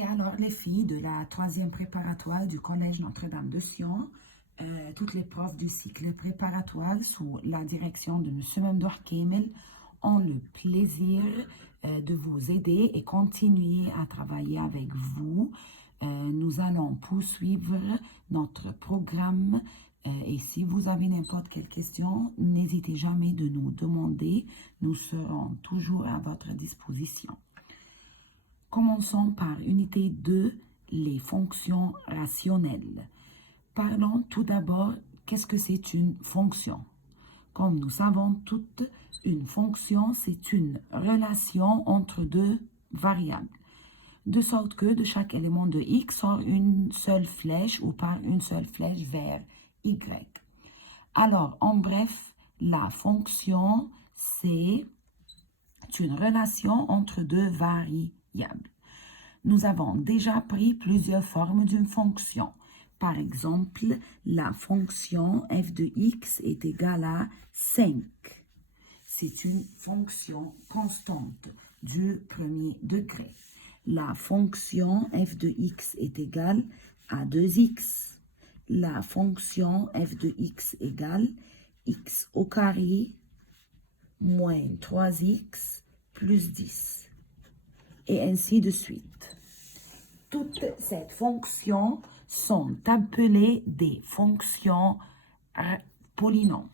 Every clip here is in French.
Et alors, les filles de la 3e préparatoire du Collège Notre-Dame de Sion, toutes les profs du cycle préparatoire sous la direction de M. Memdour Kemel ont le plaisir de vous aider et continuer à travailler avec vous. Nous allons poursuivre notre programme et si vous avez n'importe quelle question, n'hésitez jamais de nous demander. Nous serons toujours à votre disposition. Commençons par unité 2, les fonctions rationnelles. Parlons tout d'abord, qu'est-ce que c'est une fonction? Comme nous savons toutes, une fonction, c'est une relation entre deux variables. De sorte que de chaque élément de x sort une seule flèche ou par une seule flèche vers y. Alors, en bref, la fonction, c'est une relation entre deux variables. Nous avons déjà pris plusieurs formes d'une fonction. Par exemple, la fonction f de x est égale à 5. C'est une fonction constante du premier degré. La fonction f de x est égale à 2x. La fonction f de x égale x au carré moins 3x plus 10. Et ainsi de suite. Toutes ces fonctions sont appelées des fonctions polynômes.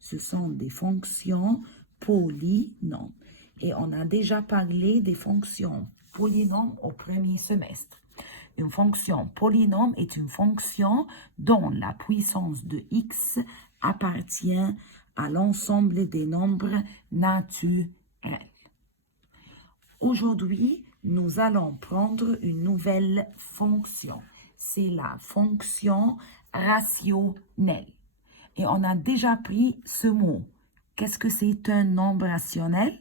Ce sont des fonctions polynômes. Et on a déjà parlé des fonctions polynômes au premier semestre. Une fonction polynôme est une fonction dont la puissance de x appartient à l'ensemble des nombres naturels. Aujourd'hui, nous allons prendre une nouvelle fonction. C'est la fonction rationnelle. Et on a déjà pris ce mot. Qu'est-ce que c'est un nombre rationnel?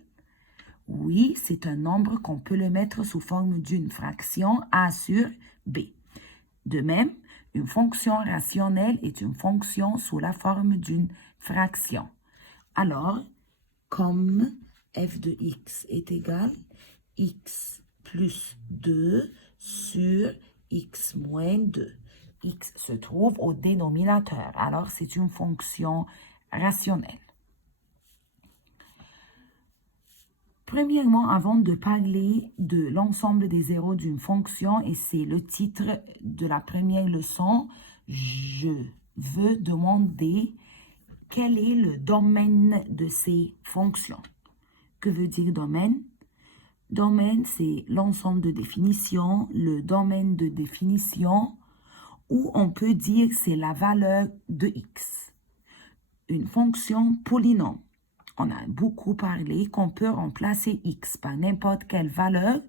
Oui, c'est un nombre qu'on peut le mettre sous forme d'une fraction a sur b. De même, une fonction rationnelle est une fonction sous la forme d'une fraction. Alors, comme f de x est égal x plus 2 sur x moins 2. X se trouve au dénominateur, alors c'est une fonction rationnelle. Premièrement, avant de parler de l'ensemble des zéros d'une fonction, et c'est le titre de la première leçon, je veux demander quel est le domaine de ces fonctions. Que veut dire domaine? Domaine, c'est l'ensemble de définitions, le domaine de définition, ou on peut dire que c'est la valeur de x. Une fonction polynôme. On a beaucoup parlé qu'on peut remplacer x par n'importe quelle valeur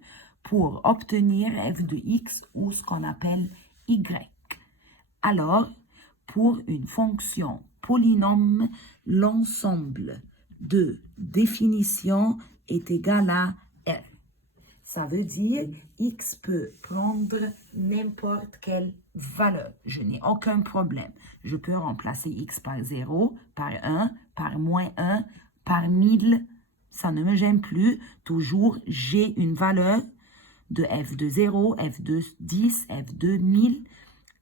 pour obtenir f de x ou ce qu'on appelle y. Alors, pour une fonction polynôme, l'ensemble de définitions est égal à r. Ça veut dire x peut prendre n'importe quelle valeur. Je n'ai aucun problème. Je peux remplacer x par 0, par 1, par moins 1, par 1000. Ça ne me gêne plus. Toujours, j'ai une valeur de f de 0, f de 10, f de 1000.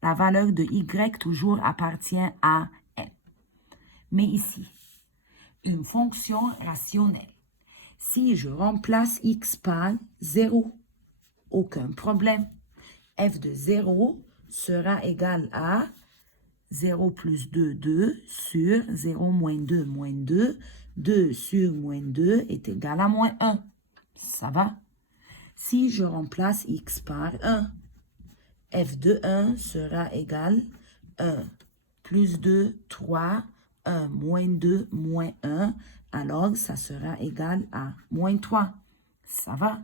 La valeur de y toujours appartient à n. Mais ici, une fonction rationnelle. Si je remplace x par 0, aucun problème. F de 0 sera égal à 0 plus 2, 2 sur 0 moins 2, moins 2. 2 sur moins 2 est égal à moins 1. Ça va? Si je remplace x par 1, f de 1 sera égal à 1 plus 2, 3, 1 moins 2, moins 1. Alors, ça sera égal à moins 3. Ça va?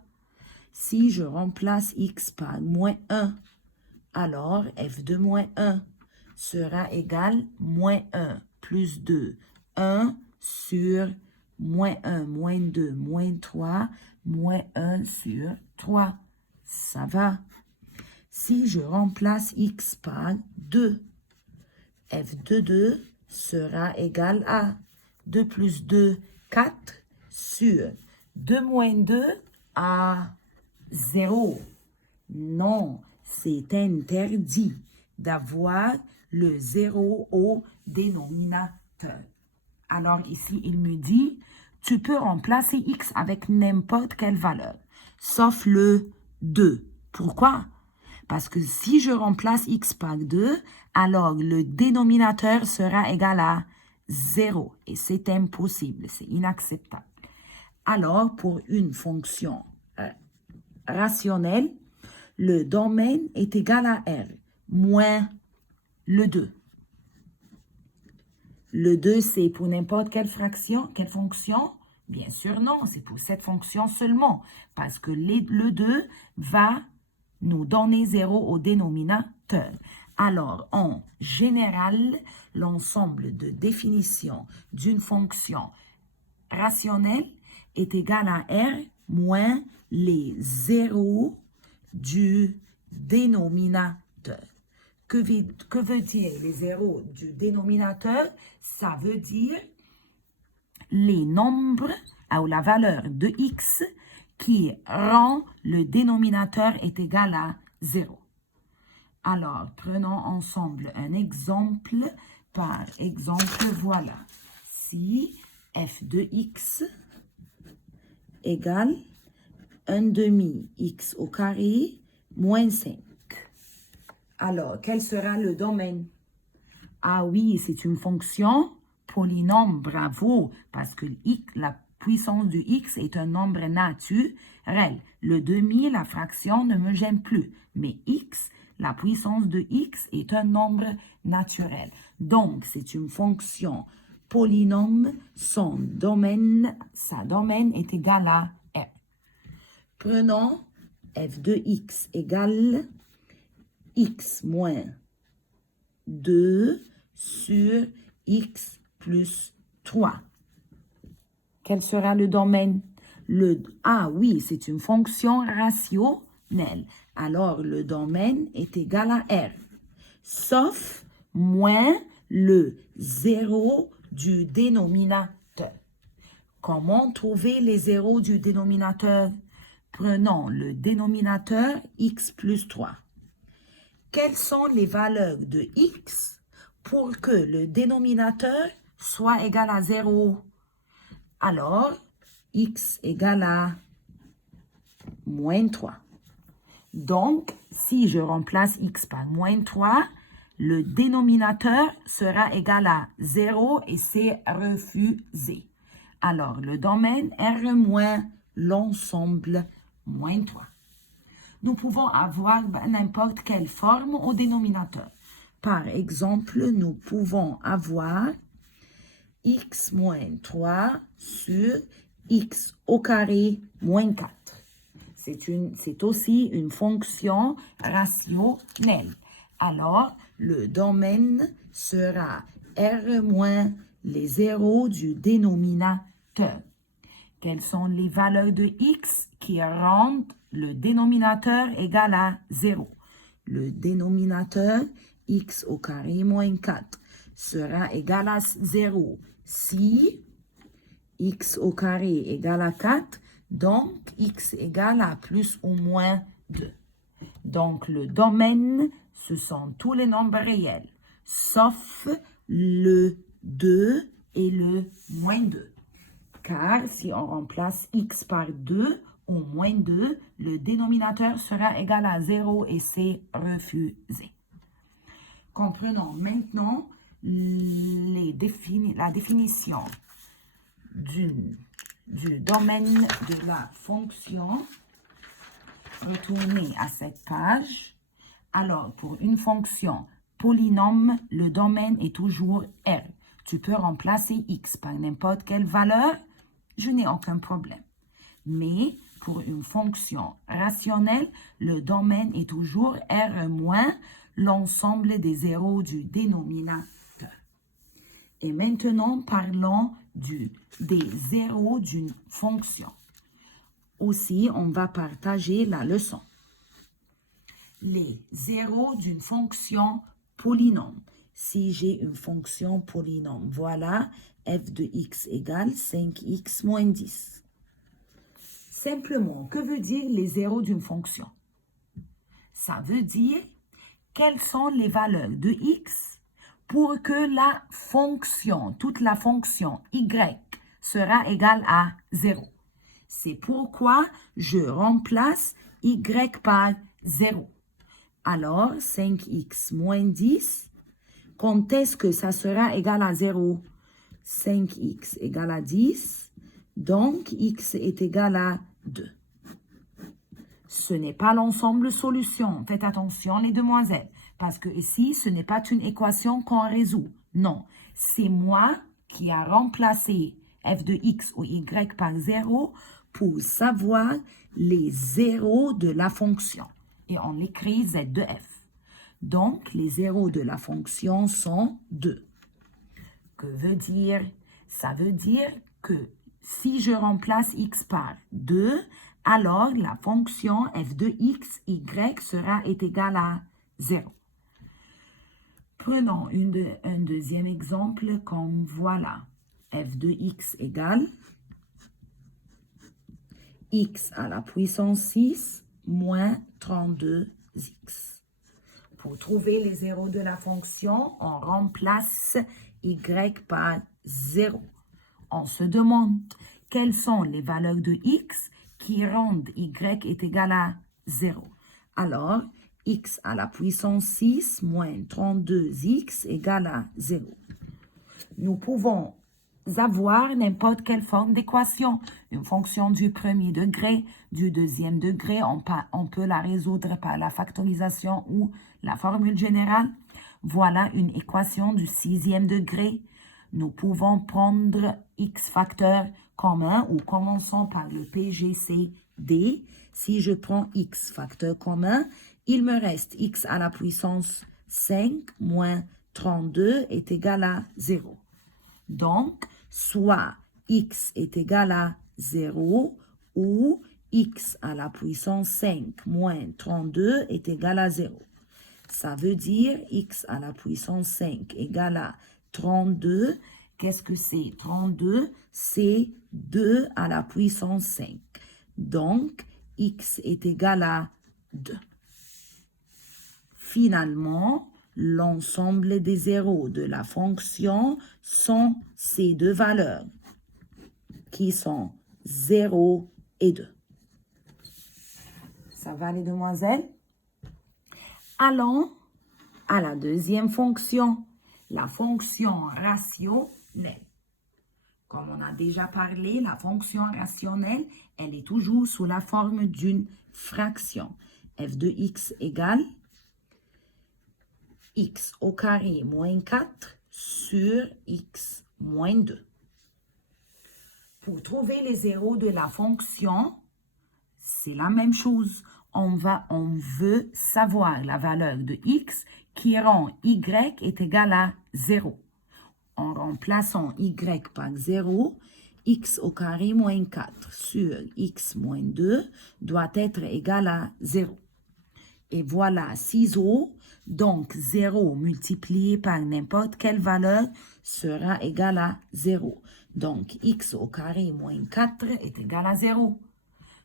Si je remplace x par moins 1, alors f de moins 1 sera égal à moins 1 plus 2, 1 sur moins 1, moins 2, moins 3, moins 1 sur 3. Ça va? Si je remplace x par 2, f de 2 sera égal à 2 plus 2, 4 sur 2 moins 2 à 0. Non, c'est interdit d'avoir le 0 au dénominateur. Alors ici, il me dit, tu peux remplacer x avec n'importe quelle valeur, sauf le 2. Pourquoi? Parce que si je remplace x par 2, alors le dénominateur sera égal à 0. Et c'est impossible, c'est inacceptable. Alors, pour une fonction rationnelle, le domaine est égal à R moins le 2. Le 2, c'est pour n'importe quelle fraction, quelle fonction? Bien sûr, non, c'est pour cette fonction seulement, parce que le 2 va nous donner 0 au dénominateur. Alors, en général, l'ensemble de définitions d'une fonction rationnelle est égal à R moins les zéros du dénominateur. Que veut dire les zéros du dénominateur? Ça veut dire les nombres ou la valeur de x qui rend le dénominateur est égal à 0. Alors, prenons ensemble un exemple. Par exemple, voilà. Si f de x égale 1 demi x au carré moins 5. Alors, quel sera le domaine? Ah oui, c'est une fonction polynôme, bravo, parce que la puissance de x est un nombre naturel. Le demi, la fraction, ne me gêne plus, mais x, la puissance de x est un nombre naturel. Donc, c'est une fonction polynôme, sa domaine est égal à r. Prenons f de x égale x moins 2 sur x plus 3. Quel sera le domaine? Ah oui, c'est une fonction rationnelle. Alors, le domaine est égal à R, sauf moins le 0 du dénominateur. Comment trouver les zéros du dénominateur? Prenons le dénominateur x plus 3. Quelles sont les valeurs de x pour que le dénominateur soit égal à 0? Alors, x égale à moins 3. Donc, si je remplace x par moins 3, le dénominateur sera égal à 0 et c'est refusé. Alors, le domaine R moins l'ensemble moins 3. Nous pouvons avoir n'importe quelle forme au dénominateur. Par exemple, nous pouvons avoir x moins 3 sur x au carré moins 4. C'est aussi une fonction rationnelle. Alors, le domaine sera R moins les zéros du dénominateur. Quelles sont les valeurs de x qui rendent le dénominateur égal à 0? Le dénominateur x au carré moins 4 sera égal à 0 si x au carré égale à 4, donc x égale à plus ou moins 2. Donc le domaine, ce sont tous les nombres réels, sauf le 2 et le moins 2. Car si on remplace x par 2 ou moins 2, le dénominateur sera égal à 0 et c'est refusé. Comprenons maintenant la définition du domaine de la fonction. Retournez à cette page. Alors, pour une fonction polynôme, le domaine est toujours R. Tu peux remplacer x par n'importe quelle valeur, je n'ai aucun problème. Mais pour une fonction rationnelle, le domaine est toujours R moins l'ensemble des zéros du dénominateur. Et maintenant, parlons des zéros d'une fonction. Aussi, on va partager la leçon. Les zéros d'une fonction polynôme. Si j'ai une fonction polynôme, voilà, f de x égale 5x moins 10. Simplement, que veut dire les zéros d'une fonction? Ça veut dire quelles sont les valeurs de x pour que la fonction, toute la fonction y sera égale à 0. C'est pourquoi je remplace y par 0. Alors, 5x moins 10, quand est-ce que ça sera égal à 0? 5x égale à 10, donc x est égal à 2. Ce n'est pas l'ensemble solution. Faites attention, les demoiselles, parce que ici, ce n'est pas une équation qu'on résout. Non, c'est moi qui a remplacé f de x ou y par 0 pour savoir les zéros de la fonction. Et on écrit z de f. Donc, les zéros de la fonction sont 2. Que veut dire? Ça veut dire que si je remplace x par 2, alors la fonction f de x, y sera égale à 0. Prenons un deuxième exemple comme voilà. F de x égale x à la puissance 6 moins 32x. Pour trouver les zéros de la fonction, on remplace y par 0. On se demande quelles sont les valeurs de x qui rendent y est égal à 0. Alors, x à la puissance 6 moins 32x égale à 0. Nous pouvons avoir n'importe quelle forme d'équation. Une fonction du premier degré, du deuxième degré, on peut la résoudre par la factorisation ou la formule générale. Voilà une équation du sixième degré. Nous pouvons prendre x facteur commun ou commençons par le PGCD. Si je prends x facteur commun, il me reste x à la puissance 5 moins 32 est égal à 0. Donc, soit x est égal à 0 ou x à la puissance 5 moins 32 est égal à 0. Ça veut dire x à la puissance 5 égale à 32. Qu'est-ce que c'est 32? C'est 2 à la puissance 5. Donc, x est égal à 2. Finalement, l'ensemble des zéros de la fonction sont ces deux valeurs qui sont 0 et 2. Ça va les demoiselles? Allons à la deuxième fonction, la fonction rationnelle. Comme on a déjà parlé, la fonction rationnelle, elle est toujours sous la forme d'une fraction. F de x égale x au carré moins 4 sur x moins 2. Pour trouver les zéros de la fonction, c'est la même chose. On veut savoir la valeur de x qui rend y est égal à 0. En remplaçant y par 0, x au carré moins 4 sur x moins 2 doit être égal à 0. Et voilà ciseaux, donc 0 multiplié par n'importe quelle valeur sera égal à 0. Donc x au carré moins 4 est égal à 0.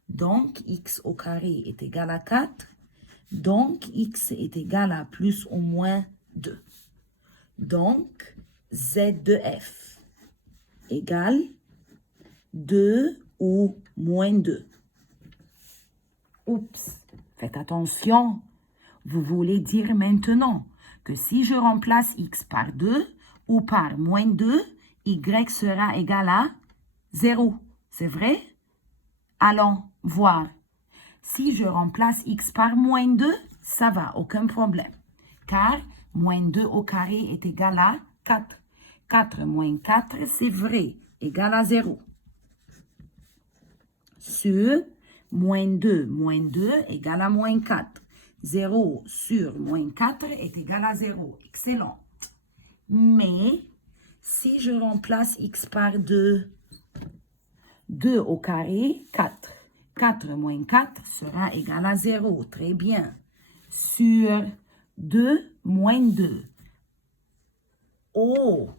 Donc x au carré est égal à 4. Donc x est égal à plus ou moins 2. Donc z de f égale 2 ou moins 2. Oups, faites attention. Vous voulez dire maintenant que si je remplace x par 2 ou par moins 2, y sera égal à 0. C'est vrai? Allons voir. Si je remplace x par moins 2, ça va, aucun problème. Car moins 2 au carré est égal à 4. 4 moins 4, c'est vrai, égal à 0. Sur moins 2 égale à moins 4. 0 sur moins 4 est égal à 0. Excellent. Mais si je remplace x par 2, 2 au carré, 4. 4 moins 4 sera égal à 0. Très bien. Sur 2 moins 2. Oh,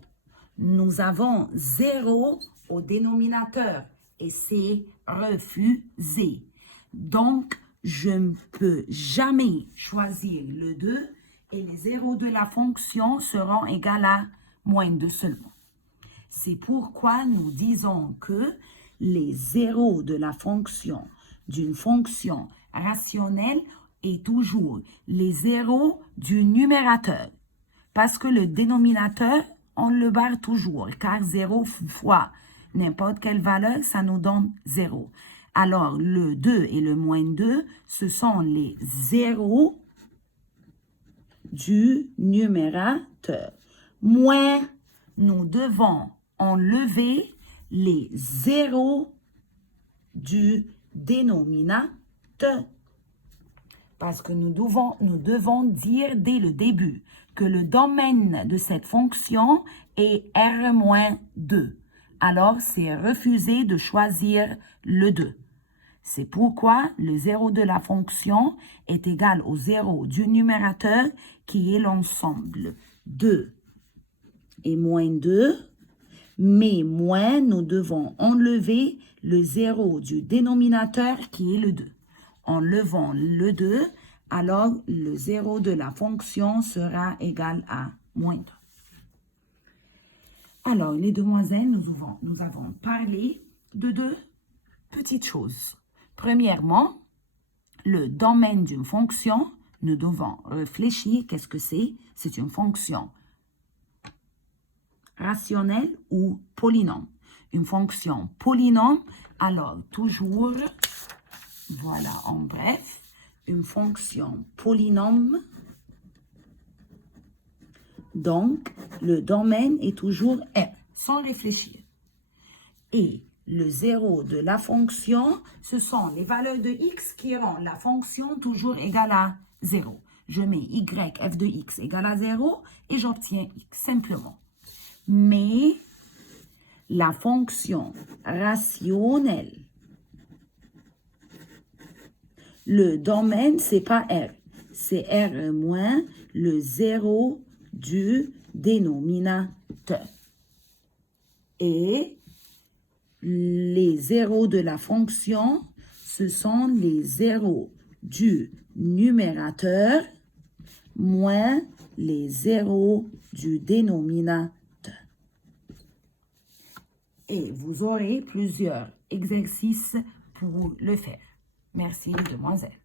nous avons 0 au dénominateur et c'est refusé. Donc, je ne peux jamais choisir le 2 et les zéros de la fonction seront égaux à moins 2 seulement. C'est pourquoi nous disons que les zéros de la fonction d'une fonction rationnelle est toujours les zéros du numérateur. Parce que le dénominateur, on le barre toujours, car 0 fois n'importe quelle valeur, ça nous donne 0. Alors, le 2 et le moins 2, ce sont les zéros du numérateur. Moins, nous devons enlever les zéros du dénominateur. Parce que nous devons dire dès le début que le domaine de cette fonction est R-2. Alors, c'est refuser de choisir le 2. C'est pourquoi le 0 de la fonction est égal au 0 du numérateur qui est l'ensemble 2 et moins 2. Mais moins, nous devons enlever le 0 du dénominateur qui est le 2. Enlevant le 2, alors le 0 de la fonction sera égal à moins 2. Alors, les demoiselles, nous avons parlé de deux petites choses. Premièrement, le domaine d'une fonction, nous devons réfléchir, qu'est-ce que c'est? C'est une fonction rationnelle ou polynôme. Une fonction polynôme, alors toujours, voilà en bref, une fonction polynôme. Donc, le domaine est toujours R, sans réfléchir. Et le 0 de la fonction, ce sont les valeurs de x qui rendent la fonction toujours égale à 0. Je mets y, f de x égale à 0 et j'obtiens x simplement. Mais la fonction rationnelle, le domaine, c'est pas R. C'est R moins le 0 du dénominateur. Et les zéros de la fonction, ce sont les zéros du numérateur moins les zéros du dénominateur. Et vous aurez plusieurs exercices pour le faire. Merci, demoiselles.